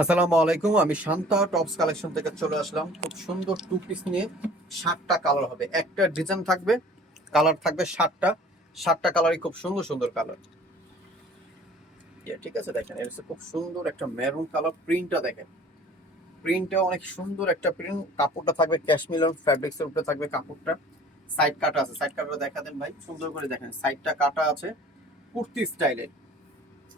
আসসালামু আলাইকুম। আমি শান্তা টপস কালেকশন থেকে চলে আসলাম খুব সুন্দর টু পিস নিয়ে। 7টা কালার হবে, একটা ডিজাইন থাকবে, কালার থাকবে 7টা কালারই খুব সুন্দর সুন্দর কালার। ঠিক আছে, দেখেন এর হচ্ছে খুব সুন্দর একটা মেরুন কালার। প্রিন্টটা দেখেন, প্রিন্টটা অনেক সুন্দর একটা প্রিন্ট। কাপড়টা থাকবে ক্যাশমিল ফ্যাব্রিক্স এর উপরে থাকবে কাপড়টা। সাইড কাটা আছে, সাইড কাটাটা দেখা দেন ভাই, সুন্দর করে দেখেন সাইডটা কাটা আছে কুর্তি স্টাইলে।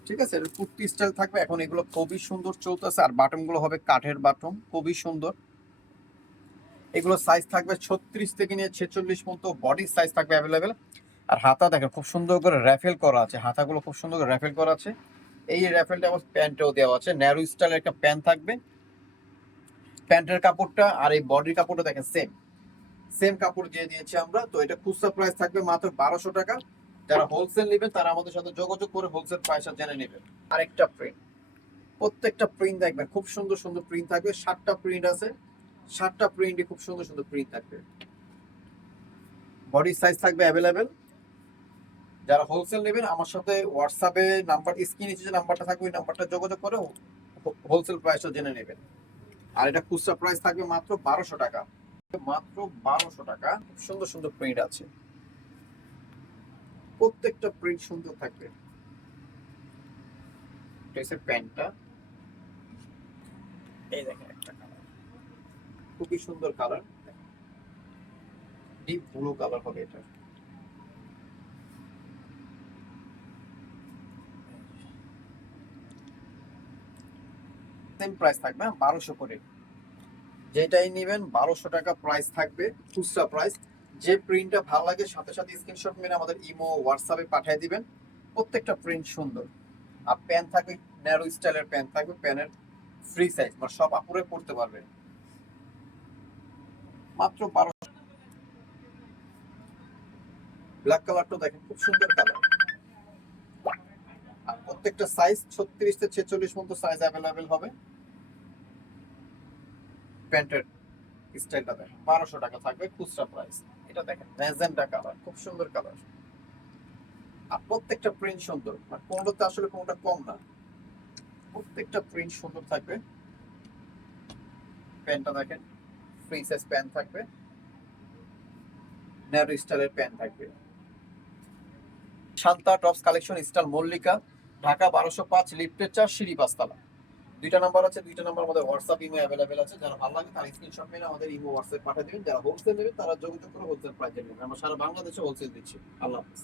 ঠিক আছে, এর কুর্তি স্টাইল থাকবে। এখন এগুলো খুবই সুন্দর চলতেছে, আর বাটন গুলো হবে কাঠের বাটন, খুবই সুন্দর। এগুলো সাইজ থাকবে 36 থেকে নিয়ে 46 পর্যন্ত বডি সাইজ থাকবে অ্যাভেলেবেল। আর হাতা দেখেন খুব সুন্দর করে র্যাফেল করা আছে, হাতাগুলো খুব সুন্দর করে র্যাফেল করা আছে। এই র্যাফেলটা আবার প্যান্টেও দেওয়া আছে, ন্যারো স্টাইলের একটা প্যান্ট থাকবে। প্যান্টের কাপড়টা আর এই বডির কাপড়টা দেখেন সেম সেম কাপড় দিয়ে দিয়েছি আমরা। তো এটা খুচরা প্রাইস থাকবে মাত্র 1200 টাকা। যারা হোলসেল নেবেন তারা আমাদের সাথে যোগাযোগ করে হোলসেল প্রাইসটা জেনে নেবেন। আরেকটা প্রিন্ট, প্রত্যেকটা প্রিন্ট দেখবেন খুব সুন্দর সুন্দর প্রিন্ট থাকবে। 7টা প্রিন্ট আছে, 7টা প্রিন্টই খুব সুন্দর সুন্দর প্রিন্ট থাকবে। বডি সাইজ থাকবে অ্যাভেলেবেল। যারা হোলসেল নেবেন আমার সাথে হোয়াটসঅ্যাপে নাম্বার, স্ক্রিনে যে নাম্বারটা থাকবে ওই নাম্বারটা যোগাযোগ করে হোলসেল প্রাইসটা জেনে নেবেন। আর এটা খুচরা প্রাইস থাকবে মাত্র 1200 টাকা। মাত্র 1200 টাকা। খুব সুন্দর সুন্দর প্রিন্ট আছে, প্রত্যেকটা প্রিন্ট সুন্দর থাকবে। ড্রেসের প্যান্টটা এই দেখেন, একটা কালার খুবই সুন্দর কালার, ডিপ ব্লু কালার হবে এটা। সেম প্রাইস থাকবে 1200 করে। যেটাই নেবেন 1200 টাকা প্রাইস থাকবে খুচরা প্রাইস। যে প্রিন্টটা ভালো লাগে সাথে সাথে স্ক্রিনশট মেরে আমাদের ইমো হোয়াটসঅ্যাপে পাঠিয়ে দিবেন। প্রত্যেকটা প্রিন্ট সুন্দর। আর প্যান্ট থাকবে ন্যারো স্টাইলের প্যান্ট থাকবে, প্যানের ফ্রি সাইজ, মানে সব আপুরে পড়তে পারবে। মাত্র 1200। ব্ল্যাক কালারটা দেখেন খুব সুন্দর কালার। আর প্রত্যেকটা সাইজ 36 থেকে 46 পর্যন্ত সাইজ অ্যাভেলেবেল হবে। প্যান্টের স্টাইলটা দেখেন 1200 টাকা থাকবে খুচরা প্রাইস। এটা দেখেন ম্যাজেন্টা কালার, খুব সুন্দর কালার। আর প্রত্যেকটা প্রিন্ট সুন্দর, মানে কোনটাতে আসলে কোনটা কম না, প্রত্যেকটা প্রিন্ট সুন্দর থাকবে। প্যান্টটা দেখেন ফ্রি সাইজ প্যান্ট থাকবে, ন্যারো স্টাইলের প্যান্ট থাকবে। Shanta tops collection, style Mallika, Dhaka 1205, লিফটের 4, সিঁড়ি 5 তলা। দুইটা নাম্বার আছে, দুইটা নাম্বার আমাদের হোয়াটসঅ্যাপ ইমো অ্যাভেলেবেল আছে। যারা ভালো লাগে তারা স্ক্রিনশট মেরে আমাদের ইমো হোয়াটসঅ্যাপ পাঠিয়ে দিবেন। যারা হোলসেল নেবেন তারা যোগাযোগ করে হোলসেল প্রাইসে নেবেন। আমরা সারা বাংলাদেশে হোলসেল দিচ্ছি। আল্লাহ হাফেজ।